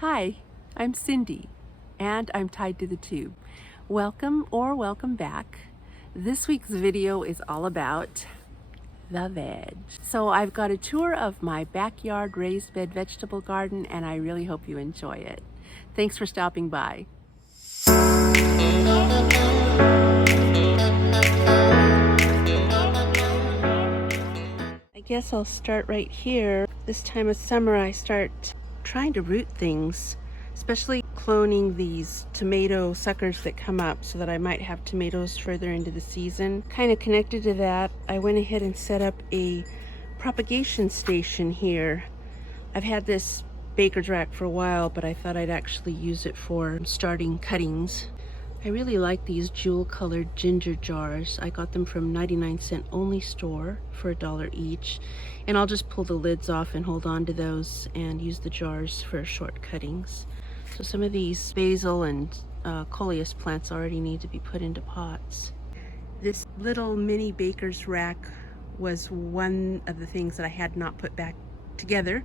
Hi, I'm Cindy, and I'm tied to the tube. Welcome or welcome back. This week's video is all about the veg. So I've got a tour of my backyard raised bed vegetable garden, and I really hope you enjoy it. Thanks for stopping by. I guess I'll start right here. This time of summer I start trying to root things, especially cloning these tomato suckers that come up so that I might have tomatoes further into the season. Kind of connected to that, I went ahead and set up a propagation station here. I've had this baker's rack for a while, but I thought I'd actually use it for starting cuttings. I really like these jewel colored ginger jars. I got them from 99-cent only store for $1 each. And I'll just pull the lids off and hold on to those and use the jars for short cuttings. So some of these basil and coleus plants already need to be put into pots. This little mini baker's rack was one of the things that I had not put back together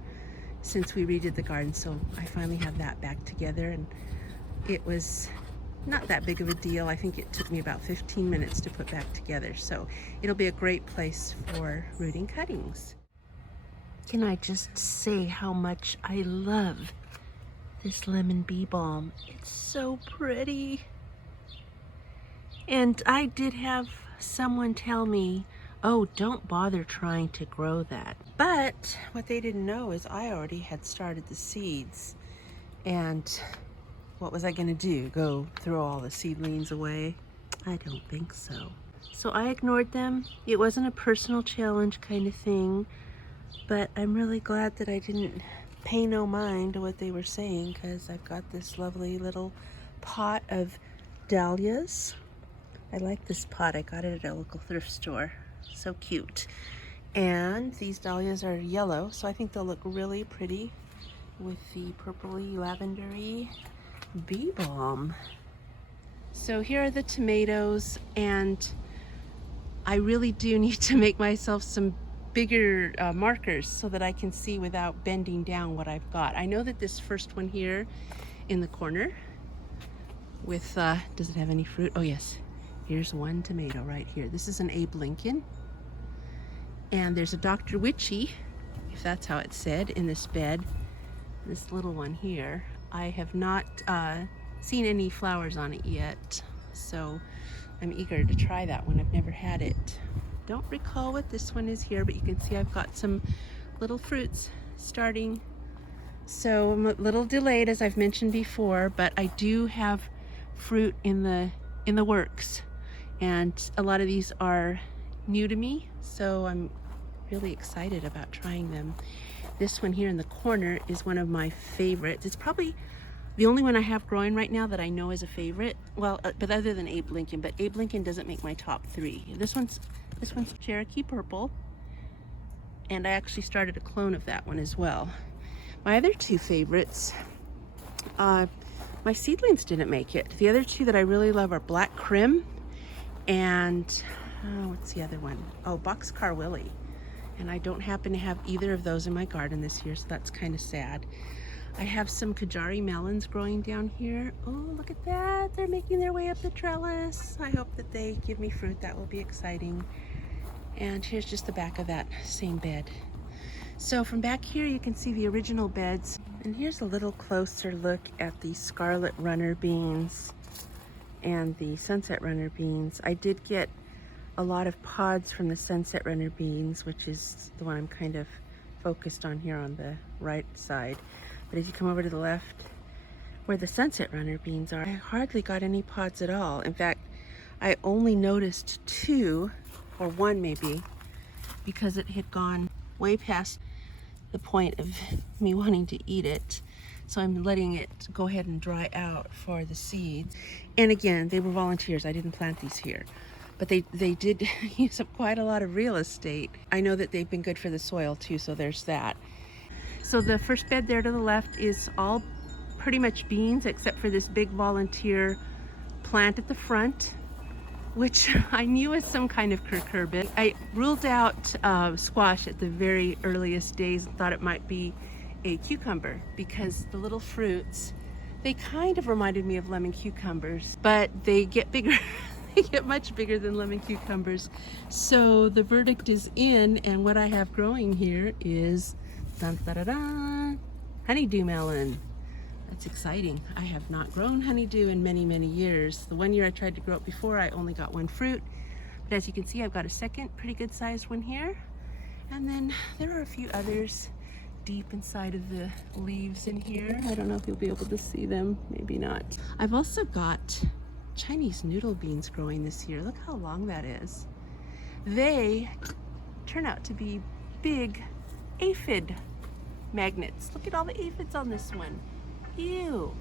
since we redid the garden. So I finally have that back together, and it was not that big of a deal. I think it took me about 15 minutes to put back together, so it'll be a great place for rooting cuttings. Can I just say how much I love this lemon bee balm? It's so pretty. And I did have someone tell me, oh, don't bother trying to grow that. But what they didn't know is I already had started the seeds, and what was I gonna do? Go throw all the seedlings away? I don't think so. So I ignored them. It wasn't a personal challenge kind of thing, but I'm really glad that I didn't pay no mind to what they were saying, because I've got this lovely little pot of dahlias. I like this pot. I got it at a local thrift store. So cute. And these dahlias are yellow, so I think they'll look really pretty with the purpley lavendery bee balm. So here are the tomatoes, and I really do need to make myself some bigger markers so that I can see without bending down what I've got. I know that this first one here in the corner with, does it have any fruit? Oh yes, here's one tomato right here. This is an Abe Lincoln, and there's a Dr. Witchy, if that's how it's said, in this bed. This little one here, I have not seen any flowers on it yet, so I'm eager to try that one. I've never had it. Don't recall what this one is here, but you can see I've got some little fruits starting. So I'm a little delayed, as I've mentioned before, but I do have fruit in the works, and a lot of these are new to me, so I'm really excited about trying them. This one here in the corner is one of my favorites. It's probably the only one I have growing right now that I know is a favorite. Well, but other than Abe Lincoln, but Abe Lincoln doesn't make my top 3. This one's Cherokee Purple, and I actually started a clone of that one as well. My other 2 favorites, my seedlings didn't make it. The other 2 that I really love are Black Krim and, what's the other one? Oh, Boxcar Willie. And I don't happen to have either of those in my garden this year, so that's kind of sad. I have some Kajari melons growing down here. Oh, look at that. They're making their way up the trellis. I hope that they give me fruit. That will be exciting. And here's just the back of that same bed. So from back here, you can see the original beds. And here's a little closer look at the Scarlet Runner beans and the Sunset Runner beans. I did get a lot of pods from the Sunset Runner beans, which is the one I'm kind of focused on here on the right side. But as you come over to the left, where the Sunset Runner beans are, I hardly got any pods at all. In fact, I only noticed 2, or 1 maybe, because it had gone way past the point of me wanting to eat it. So I'm letting it go ahead and dry out for the seeds. And again, they were volunteers. I didn't plant these here, but they did use up quite a lot of real estate. I know that they've been good for the soil too, so there's that. So the first bed there to the left is all pretty much beans, except for this big volunteer plant at the front, which I knew was some kind of cucurbit. I ruled out squash at the very earliest days and thought it might be a cucumber because the little fruits, they kind of reminded me of lemon cucumbers, but they get bigger. They get much bigger than lemon cucumbers. So the verdict is in, and what I have growing here is dun, da, da, da, honeydew melon. That's exciting. I have not grown honeydew in many, many years. The one year I tried to grow it before, I only got one fruit. But as you can see, I've got a second pretty good sized one here. And then there are a few others deep inside of the leaves in here. I don't know if you'll be able to see them, maybe not. I've also got Chinese noodle beans growing this year. Look how long that is. They turn out to be big aphid magnets. Look at all the aphids on this one. Ew.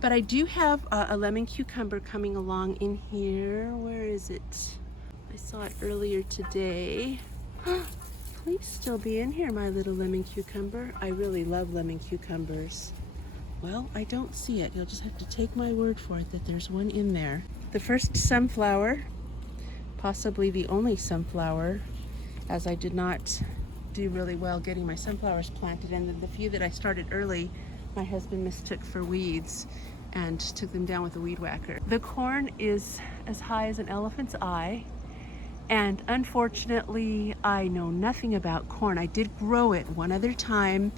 But I do have a lemon cucumber coming along in here. Where is it? I saw it earlier today. Please still be in here, my little lemon cucumber. I really love lemon cucumbers. Well, I don't see it. You'll just have to take my word for it that there's one in there. The first sunflower, possibly the only sunflower, as I did not do really well getting my sunflowers planted, and the few that I started early, my husband mistook for weeds and took them down with a weed whacker. The corn is as high as an elephant's eye, and unfortunately I know nothing about corn. I did grow it one other time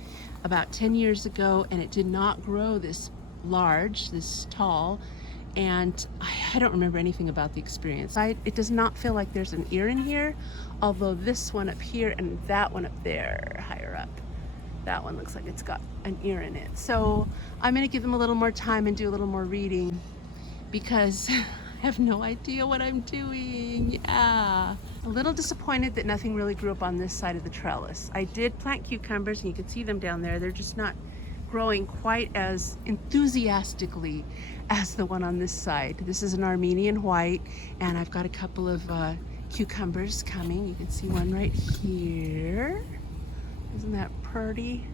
about 10 years ago, and it did not grow this large, this tall, and I don't remember anything about the experience. It does not feel like there's an ear in here, although this one up here and that one up there higher up, that one looks like it's got an ear in it. So I'm gonna give them a little more time and do a little more reading because I have no idea what I'm doing. Yeah. A little disappointed that nothing really grew up on this side of the trellis. I did plant cucumbers, and you can see them down there. They're just not growing quite as enthusiastically as the one on this side. This is an Armenian white, and I've got a couple of cucumbers coming. You can see one right here. Isn't that pretty?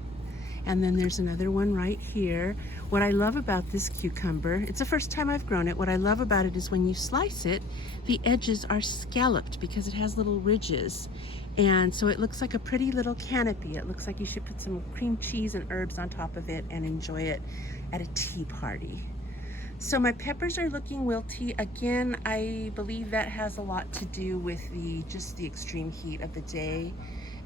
And then there's another one right here. What I love about this cucumber, it's the first time I've grown it. What I love about it is when you slice it, the edges are scalloped because it has little ridges. And so it looks like a pretty little canopy. It looks like you should put some cream cheese and herbs on top of it and enjoy it at a tea party. So my peppers are looking wilty. Again, I believe that has a lot to do with just the extreme heat of the day.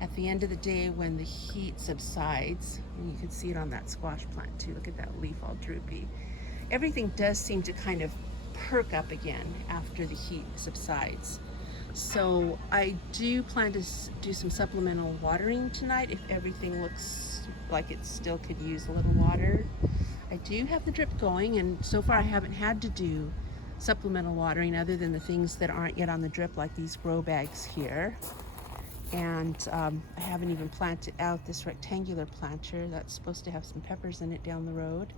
At the end of the day, when the heat subsides, and you can see it on that squash plant too, look at that leaf all droopy. Everything does seem to kind of perk up again after the heat subsides. So I do plan to do some supplemental watering tonight if everything looks like it still could use a little water. I do have the drip going, and so far I haven't had to do supplemental watering other than the things that aren't yet on the drip, like these grow bags here. And I haven't even planted out this rectangular planter that's supposed to have some peppers in it down the road.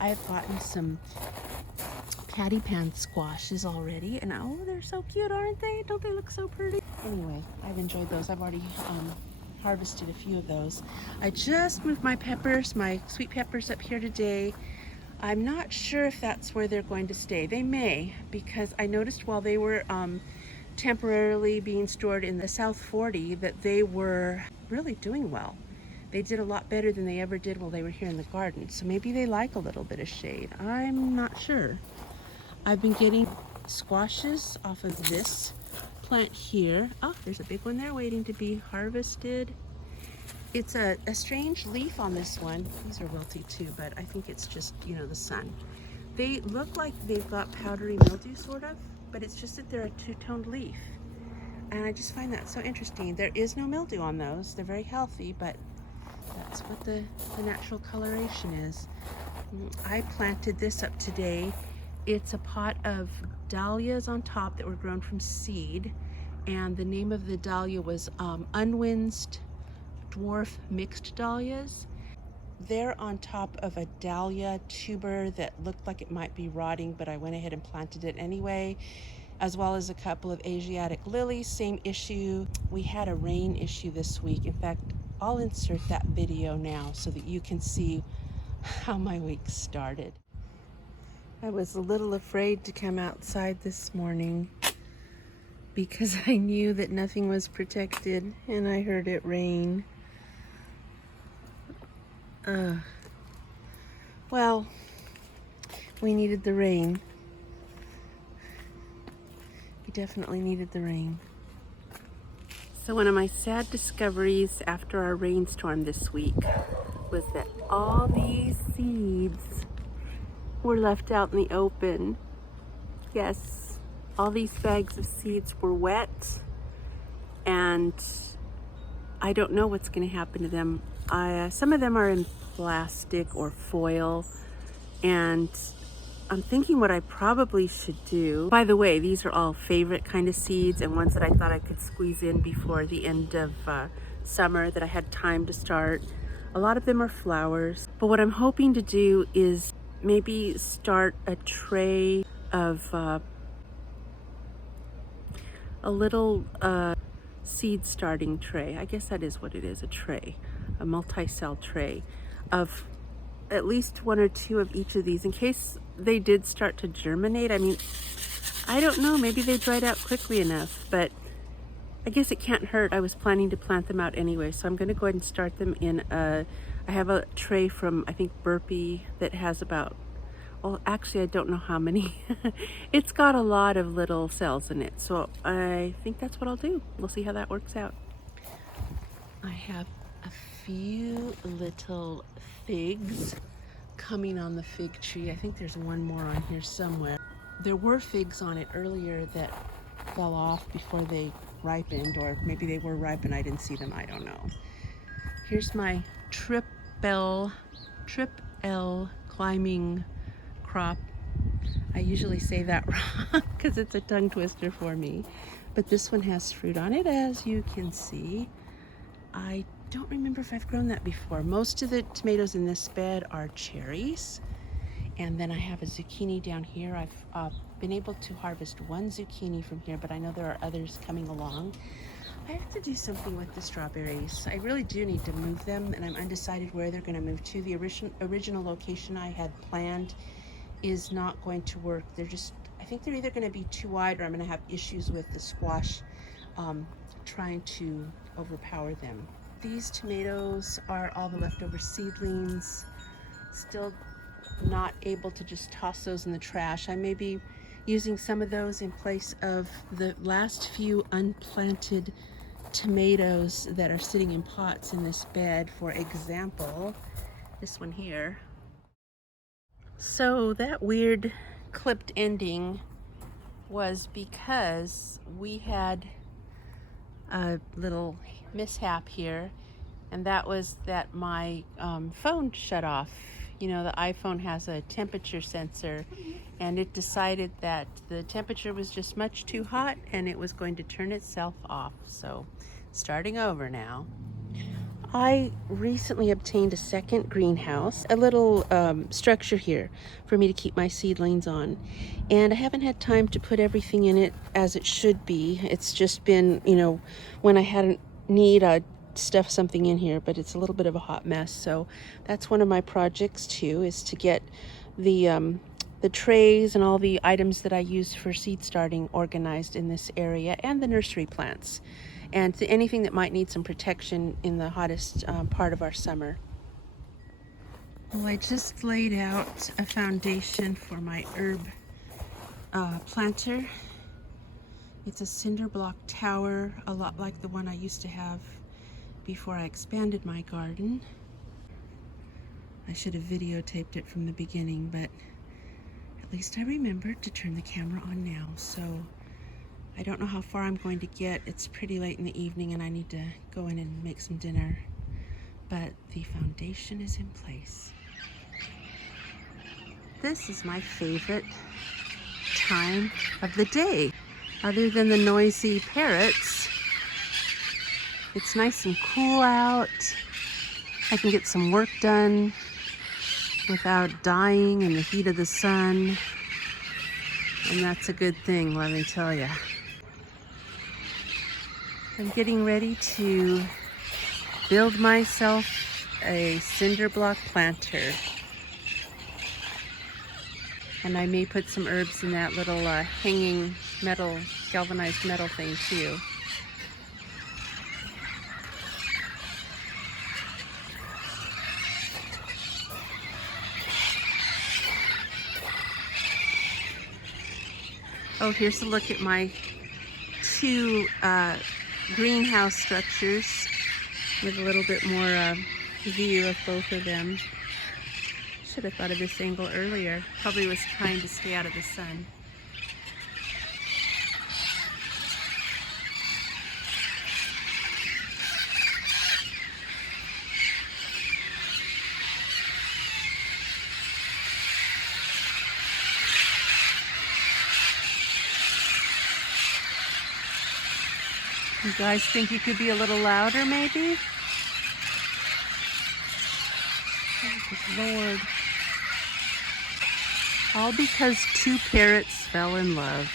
I have gotten some patty pan squashes already, and oh, they're so cute, aren't they? Don't they look so pretty? Anyway, I've enjoyed those. I've already harvested a few of those. I just moved my peppers, my sweet peppers, up here today. I'm not sure if that's where they're going to stay. They may, because I noticed while they were temporarily being stored in the South 40 that they were really doing well. They did a lot better than they ever did while they were here in the garden. So maybe they like a little bit of shade. I'm not sure. I've been getting squashes off of this plant here. Oh, there's a big one there waiting to be harvested. It's a strange leaf on this one. These are wilty too, but I think it's just, you know, the sun. They look like they've got powdery mildew sort of, but it's just that they're a two-toned leaf. And I just find that so interesting. There is no mildew on those. They're very healthy, but that's what the natural coloration is. I planted this up today. It's a pot of dahlias on top that were grown from seed. And the name of the dahlia was Unwinsed Dwarf Mixed Dahlias. They're on top of a dahlia tuber that looked like it might be rotting, but I went ahead and planted it anyway, as well as a couple of Asiatic lilies, same issue. We had a rain issue this week. In fact, I'll insert that video now so that you can see how my week started. I was a little afraid to come outside this morning because I knew that nothing was protected and I heard it rain. Well, we needed the rain. We definitely needed the rain. So one of my sad discoveries after our rainstorm this week was that all these seeds were left out in the open. Yes, all these bags of seeds were wet, and I don't know what's going to happen to them. Some of them are in plastic or foil, and I'm thinking what I probably should do. By the way, these are all favorite kind of seeds and ones that I thought I could squeeze in before the end of summer that I had time to start. A lot of them are flowers, but what I'm hoping to do is maybe start a tray of a little seed starting tray. I guess that is what it is, a tray, a multi-cell tray of at least one or two of each of these in case they did start to germinate. I mean, I don't know, maybe they dried out quickly enough, but I guess it can't hurt. I was planning to plant them out anyway, so I'm going to go ahead and start them in I have a tray from, I think, Burpee that has about, well, actually, I don't know how many. It's got a lot of little cells in it, so I think that's what I'll do. We'll see how that works out. I have a few little figs coming on the fig tree. I think there's one more on here somewhere. There were figs on it earlier that fell off before they ripened, or maybe they were ripe and I didn't see them. I don't know. Here's my Trip L climbing crop. I usually say that wrong because it's a tongue twister for me, but this one has fruit on it, as you can see. I don't remember if I've grown that before. Most of the tomatoes in this bed are cherries, and then I have a zucchini down here. I've been able to harvest one zucchini from here, but I know there are others coming along. I have to do something with the strawberries. I really do need to move them, and I'm undecided where they're going to move to. The original location I had planned is not going to work. They're just, I think they're either going to be too wide, or I'm going to have issues with the squash trying to overpower them. These tomatoes are all the leftover seedlings. Still not able to just toss those in the trash. I may be using some of those in place of the last few unplanted tomatoes that are sitting in pots in this bed. For example, this one here. So that weird clipped ending was because we had a little mishap here, and that was that my phone shut off. You know, the iPhone has a temperature sensor, and it decided that the temperature was just much too hot and it was going to turn itself off. So starting over now. I recently obtained a second greenhouse, a little structure here for me to keep my seedlings on. And I haven't had time to put everything in it as it should be. It's just been, you know, when I had a need, I'd stuff something in here, but it's a little bit of a hot mess. So that's one of my projects too, is to get the trays and all the items that I use for seed starting organized in this area, and the nursery plants, and anything that might need some protection in the hottest part of our summer. Well, I just laid out a foundation for my herb planter. It's a cinder block tower, a lot like the one I used to have before I expanded my garden. I should have videotaped it from the beginning, but at least I remembered to turn the camera on now. So I don't know how far I'm going to get. It's pretty late in the evening and I need to go in and make some dinner. But the foundation is in place. This is my favorite time of the day. Other than the noisy parrots, it's nice and cool out. I can get some work done without dying in the heat of the sun. And that's a good thing, let me tell you. I'm getting ready to build myself a cinder block planter. And I may put some herbs in that little hanging metal, galvanized metal thing too. Oh, here's a look at my two greenhouse structures with a little bit more view of both of them. Should have thought of this angle earlier. Probably was trying to stay out of the sun. You guys think you could be a little louder, maybe? Oh, good Lord. All because two parrots fell in love.